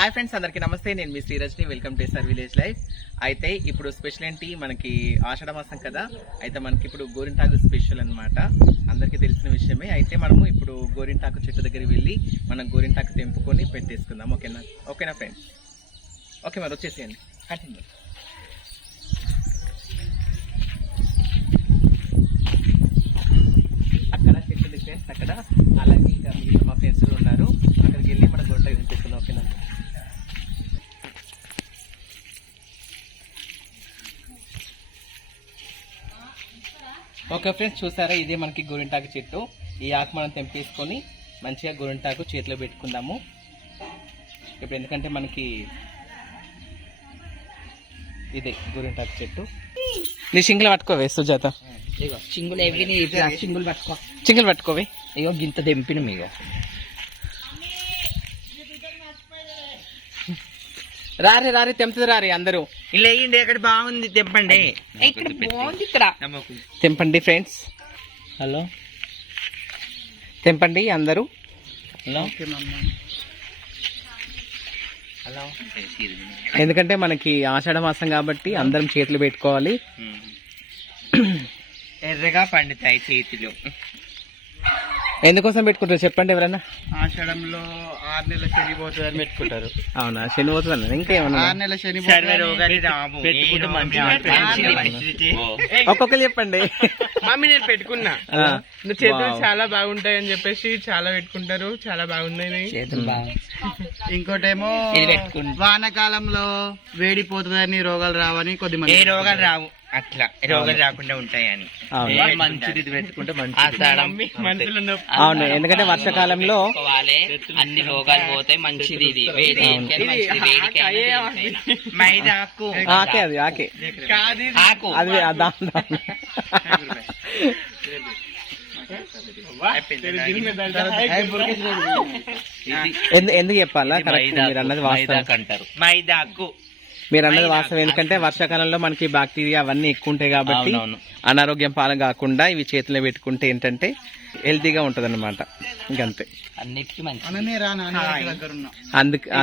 Hi friends, అందరికీ నమస్తే. నేను మీ శ్రీరాజ్ని. Welcome to sir village life. అయితే ఇప్పుడు స్పెషల్ ఏంటి, మనకి ఆషాఢ మాసం కదా. అయితే మనకి ఇప్పుడు గోరింటాకు స్పెషల్ అన్నమాట. అందరికీ తెలిసిన విషయమే. అయితే మనము ఇప్పుడు గోరింటాకు చెట్టు దగ్గరికి వెళ్ళి మనం గోరింటాకు తెంపుకొని పెట్టేసుకుందాం. ఓకేనా ఫ్రెండ్స్? ఓకే, మరి వచ్చేసేయండి. కంటిన్యూ. అక్కడ చెట్టు ఫ్రెండ్స్, అక్కడ అలాగే ఇంకా మిగతా మా ఫ్రెండ్స్ ఉన్నారు. అక్కడికి వెళ్ళి మనం గోరింటాకు తెంపేసుకుందాం. ఓకేనా? ఓకే ఫ్రెండ్స్, చూసారా, ఇదే మనకి గోరింటాకు చెట్టు. ఈ ఆకు మనం తెంపేసుకొని మంచిగా గోరింటాకు చేతిలో పెట్టుకుందాము ఇప్పుడు. ఎందుకంటే మనకి ఇదే గోరింటాకు చెట్టు. నీ చింగులు పట్టుకోవే సుజాత. చింగులు చింగులు పట్టుకో, చింగులు పట్టుకోవే. అయ్యో గింత తెంపిన మీగ. రారే తెంపుతుంది రారే అందరూ. ఇలా వేయండి, ఎక్కడ బాగుంది తెంపండి. ఇక్కడ బాగుంది, ఇక్కడ తెంపండి ఫ్రెండ్స్. హలో, తెంపండి అందరూ. Hello hello. ఎందుకంటే మనకి ఆషాఢ మాసం కాబట్టి అందరం చేతులు పెట్టుకోవాలి. ఎర్రగా పండుతాయి చేతులు. ఎందుకోసం పెట్టుకుంటారు చెప్పండి ఎవరన్నా? ఆషాఢంలో 6 నెలల శని పోతుందని పెట్టుకుంటారు. అవునా, శని పోతుంది ఇంకేమన్నా? 6 నెలల శని ఒక్కొక్కరు చెప్పండి. మమ్మీ నేను పెట్టుకున్నా, నువ్వు చేతులు చాలా బాగుంటాయి అని చెప్పేసి చాలా పెట్టుకుంటారు. చాలా బాగున్నాయి చేతులు బాగా. ఇంకోటేమో వానాకాలంలో వేడిపోతుందని, రోగాలు రావని కొద్దిమంది. ఏ రోగాలు రావు, అట్లా రోగాలు రాకుండా ఉంటాయని మంచిది. ఇది పెట్టుకుంటే మంచిది. అవును, ఎందుకంటే వర్షాకాలంలో అన్ని రోగాలు పోతాయి. మంచిది ఇది. మైదాకు ఆకే, అది ఆకే ఆకు, అది ఎందుకు చెప్పాలా? కరెక్ట్, మీరు అన్నది వాస్తవం అంటారు. మైదాకు మీరు అన్నది వాస్తవం. ఎందుకంటే వర్షాకాలంలో మనకి బ్యాక్టీరియా అవన్నీ ఎక్కువ ఉంటాయి కాబట్టి అనారోగ్యం పాలన కాకుండా ఇవి చేతిలో పెట్టుకుంటే ఏంటంటే హెల్తీగా ఉంటది అన్నమాట. ఇంకంతే.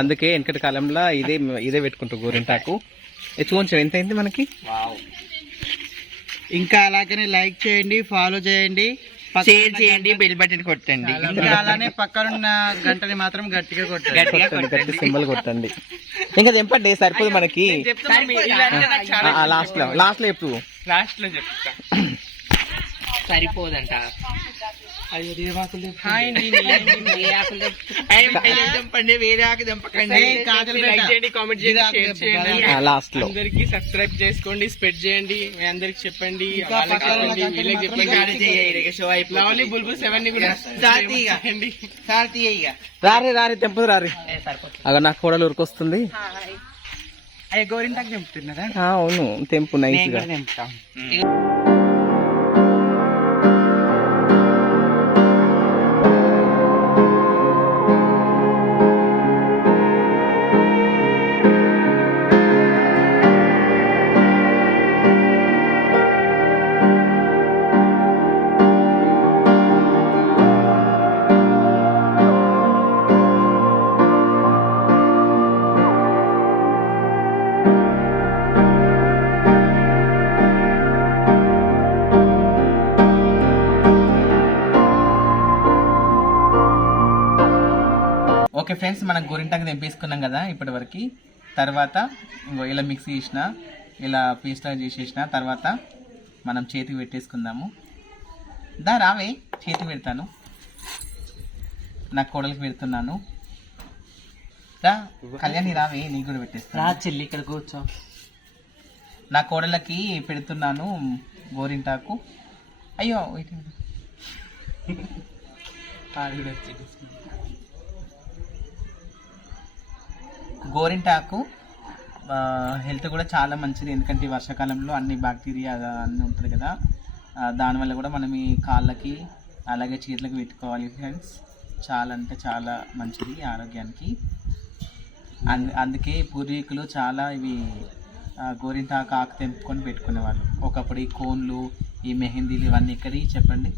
అందుకే వెనకటి కాలంలో ఇదే పెట్టుకుంటారు గోరింటాకు. చూపించారు ఎంత అయింది మనకి. ఇంకా అలాగనే లైక్ చేయండి, ఫాలో చేయండి, షేర్ చేయండి, బెల్ బటన్ కొట్టండి. ఇంకా అలానే పక్కనున్న గంటని మాత్రం గట్టిగా గట్టి సింబల్ కొట్టండి. ఇంకా తెంపండి, సరిపోదు మనకి. లాస్ట్ లో చెప్పు. లాస్ట్ లో చెప్తా. సరిపోదంట. వేరే ఆకు తెంపకండి. లాస్ట్ లో అందరికి సబ్స్క్రైబ్ చేసుకోండి, స్ప్రెడ్ చేయండి, మీ అందరికి చెప్పండి, వీళ్ళకి చెప్పండి. బుల్బుల్ 7 కూడా రారే తెంపుదు రారే. అక్కడ నాకు కూడా ఉరికొస్తుంది. అయ్యే గోరింటాకు తెంపుతున్నారా? అవును, తెంపు నైస్ గా. ఓకే ఫ్రెండ్స్, మనం గోరింటాకు తెంపేసుకున్నాం కదా ఇప్పటి వరకు. తర్వాత ఇలా మిక్సీ చేసిన, ఇలా పేస్ట్లా చేసేసిన తర్వాత మనం చేతికి పెట్టేసుకుందాము. రావే, చేతికి పెడతాను. నా కోడలికి పెడుతున్నాను. కళ్యాణి రావే, నీకు కూడా పెట్టేస్తాను. చెల్లి ఇక్కడ కూర్చో. నా కోడలకి పెడుతున్నాను గోరింటాకు. అయ్యో గోరింటాకు హెల్త్ కూడా చాలా మంచిది. ఎందుకంటే ఈ వర్షాకాలంలో అన్ని బ్యాక్టీరియా అన్నీ ఉంటుంది కదా. దానివల్ల కూడా మనం ఈ కాళ్ళకి అలాగే చేతులకు పెట్టుకోవాలి ఫ్రెండ్స్. చాలా అంటే చాలా మంచిది ఆరోగ్యానికి. అందుకే పూర్వీకులు చాలా ఇవి గోరింటాకు ఆకు తెంపుకొని పెట్టుకునేవాళ్ళు. ఒకప్పుడు ఈ కోన్లు, ఈ మెహందీలు ఇవన్నీ ఇక్కడి చెప్పండి.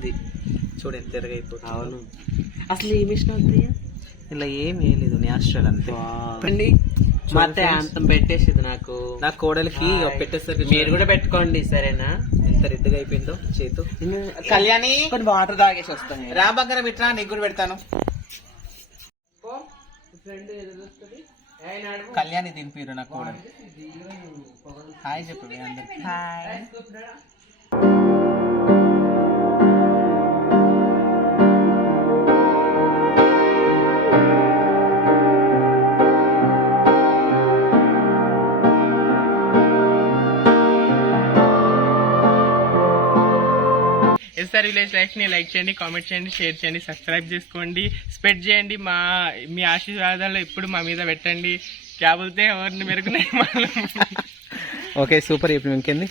ఉంది చూడు ఎంత ఎరగైపోతుంది. అవును, అసలు ఏమి ఇష్టం అవుతాయి ఇలా ఏమీ లేదు, న్యాచురల్ అంతే. మా అత్త అంతం పెట్టేసింది నాకు. నా కోడలికి పెట్టేసరికి మీరు కూడా పెట్టుకోండి సరేనా. ఎంత రెడ్గా అయిపోయిందో చేతు. కళ్యాణి కొన్ని వాటర్ తాగేసి వస్తాను. రా బంగారం ఇట్లా, నీకు కూడా పెడతాను. కళ్యాణి దింపిరు నా కోడలు. హాయ్ చెప్పు అందరికి. ఎస్ఆర్ విలేజ్ లైఫ్ ని లైక్ చేయండి, కామెంట్ చేయండి, షేర్ చేయండి, సబ్స్క్రైబ్ చేసుకోండి, స్ప్రెడ్ చేయండి. మీ ఆశీర్వాదాలు ఎప్పుడు మా మీద పెట్టండి. క్యా బోల్తే ఎవరిని మెరుగునే. Okay super. ఇప్పుడు ఇంకేంది.